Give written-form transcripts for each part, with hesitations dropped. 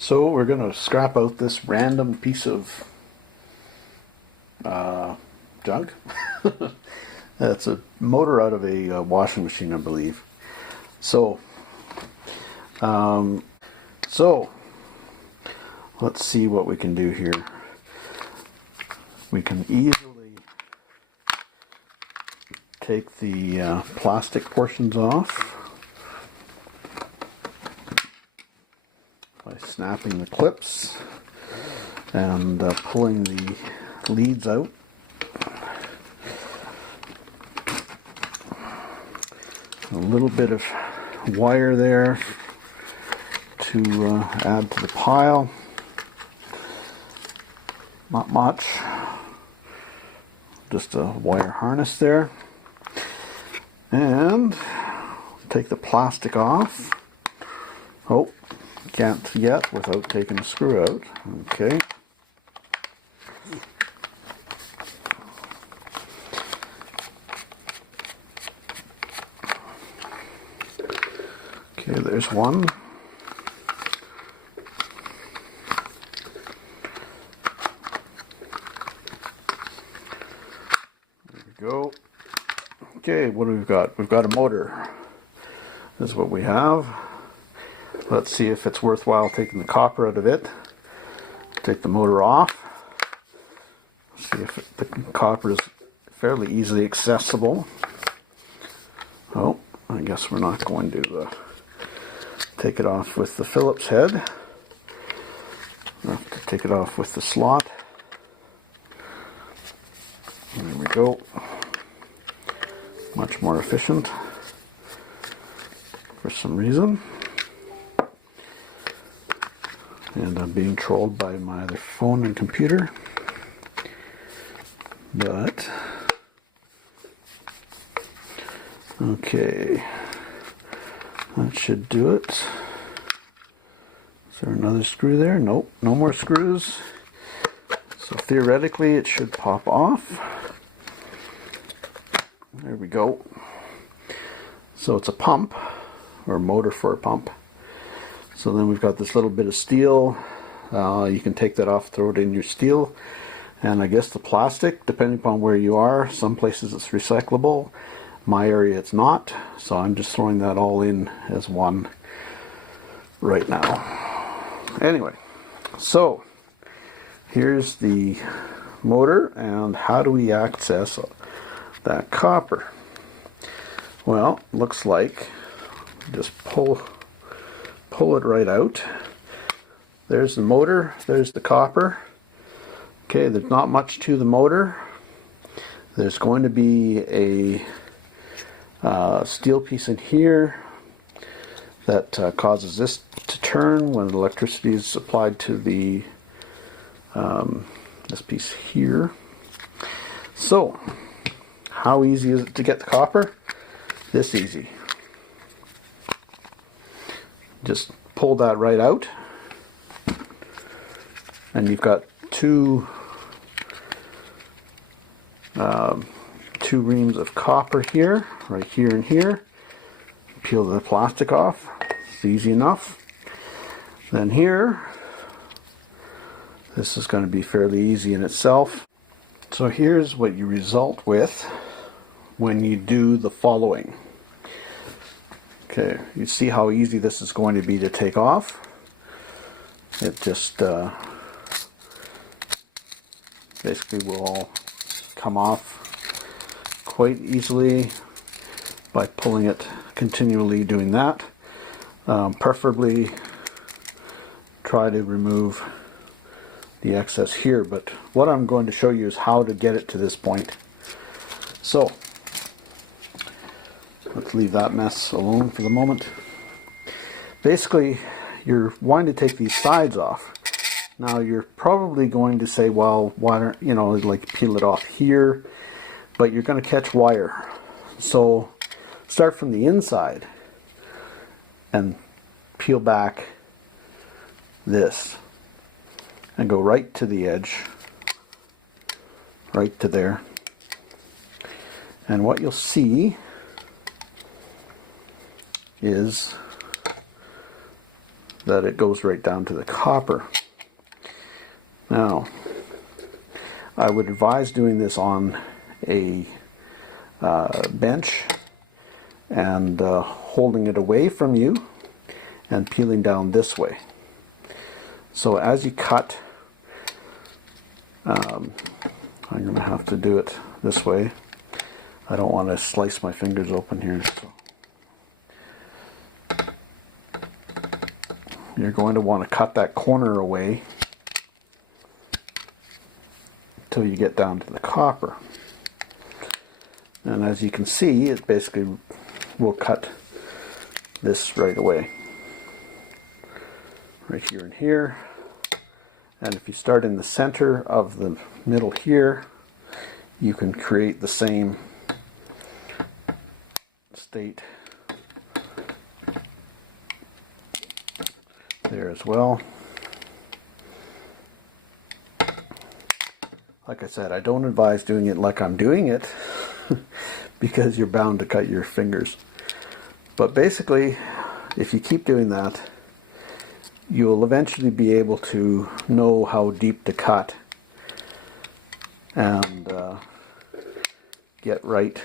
So we're going to scrap out this random piece of junk. That's a motor out of a washing machine, I believe. So let's see what we can do here. We can easily take the plastic portions off by snapping the clips and pulling the leads out. A little bit of wire there to add to the pile. Not much. Just a wire harness there. And take the plastic off. Oh, can't yet without taking the screw out. Okay. Okay, there's one. There we go. Okay, what do we've got? We've got a motor. This is what we have. Let's see if it's worthwhile taking the copper out of it. Take the motor off. See if the copper is fairly easily accessible. Oh, I guess we're not going to take it off with the Phillips head. We'll have to take it off with the slot. There we go. Much more efficient for some reason. And I'm being trolled by my other phone and computer. But okay, that should do it. Is there another screw there? Nope, no more screws. So theoretically it should pop off. There we go. So it's a pump, or a motor for a pump. So then we've got this little bit of steel. You can take that off, throw it in your steel. And I guess the plastic, depending upon where you are, some places it's recyclable. My area it's not. So I'm just throwing that all in as one right now. Anyway, so here's the motor, and how do we access that copper? Well, looks like just pull it right out. There's the motor, there's the copper. Okay, there's not much to the motor. There's going to be a steel piece in here that causes this to turn when electricity is applied to the this piece here. So, how easy is it to get the copper? This easy. Just pull that right out, and you've got two reams of copper here, right here and here. Peel the plastic off. It's easy enough. Then here, this is going to be fairly easy in itself. So here's what you result with when you do the following. Okay, you see how easy this is going to be to take off. It just basically will all come off quite easily by pulling it continually, doing that. Preferably try to remove the excess here, but what I'm going to show you is how to get it to this point. So let's leave that mess alone for the moment. Basically, you're wanting to take these sides off. Now you're probably going to say, well, why don't you know, like peel it off here, but you're going to catch wire. So start from the inside and peel back this and go right to the edge, right to there. And what you'll see is that it goes right down to the copper. Now, I would advise doing this on a bench and holding it away from you and peeling down this way. So as you cut, I'm going to have to do it this way. I don't want to slice my fingers open here. So you're going to want to cut that corner away until you get down to the copper. And as you can see, it basically will cut this right away. Right here and here. And if you start in the center of the middle here, you can create the same state there as well. Like I said, I don't advise doing it like I'm doing it because you're bound to cut your fingers. But basically, if you keep doing that, you'll eventually be able to know how deep to cut and get right.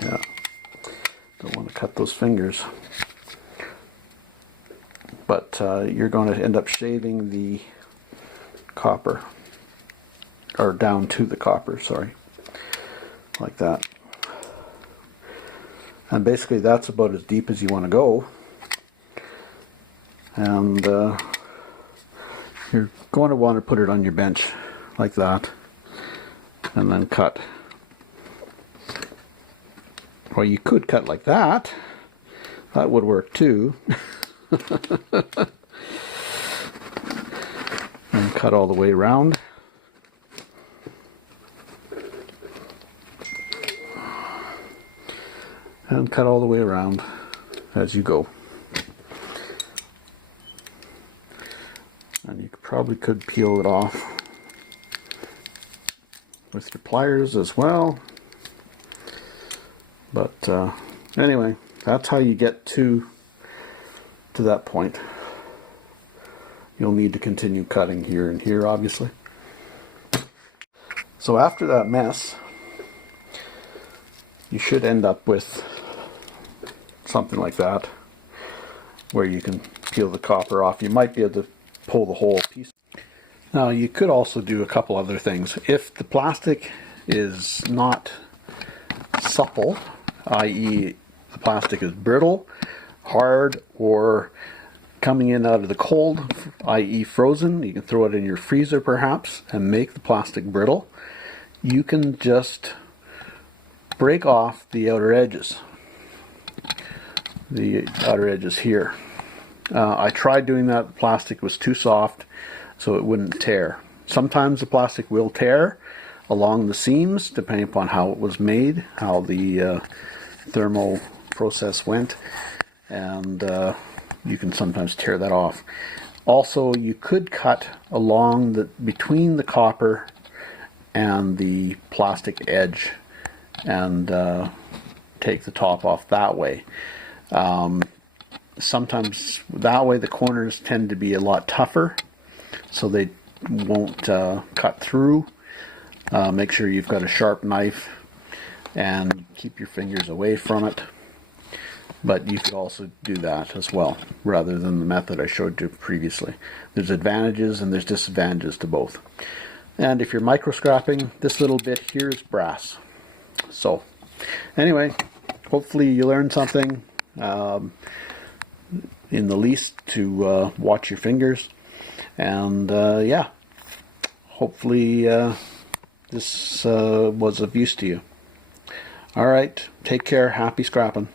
Yeah, don't want to cut those fingers. But you're going to end up shaving the copper, or down to the copper, sorry, like that. And basically that's about as deep as you want to go. And you're going to want to put it on your bench like that and then cut. Or you could cut like that. That would work too. And cut all the way around. And cut all the way around as you go. And you probably could peel it off with your pliers as well. But anyway, that's how you get to that point. You'll need to continue cutting here and here, obviously. So after that mess, you should end up with something like that, where you can peel the copper off. You might be able to pull the whole piece. Now you could also do a couple other things. If the plastic is not supple, i.e. the plastic is brittle, hard, or coming in out of the cold, i.e. frozen, you can throw it in your freezer perhaps and make the plastic brittle. You can just break off the outer edges. The outer edges here. I tried doing that. The plastic was too soft, so it wouldn't tear. Sometimes the plastic will tear along the seams, depending upon how it was made, how the thermal process went, and you can sometimes tear that off. Also, you could cut along between the copper and the plastic edge and take the top off that way. Sometimes that way the corners tend to be a lot tougher, so they won't cut through. Make sure you've got a sharp knife and keep your fingers away from it. But you could also do that as well, rather than the method I showed you previously. There's advantages and there's disadvantages to both. And if you're micro scrapping, this little bit here is brass. So anyway, hopefully you learned something, in the least to watch your fingers. And yeah, hopefully this was of use to you. Alright, take care, happy scrapping.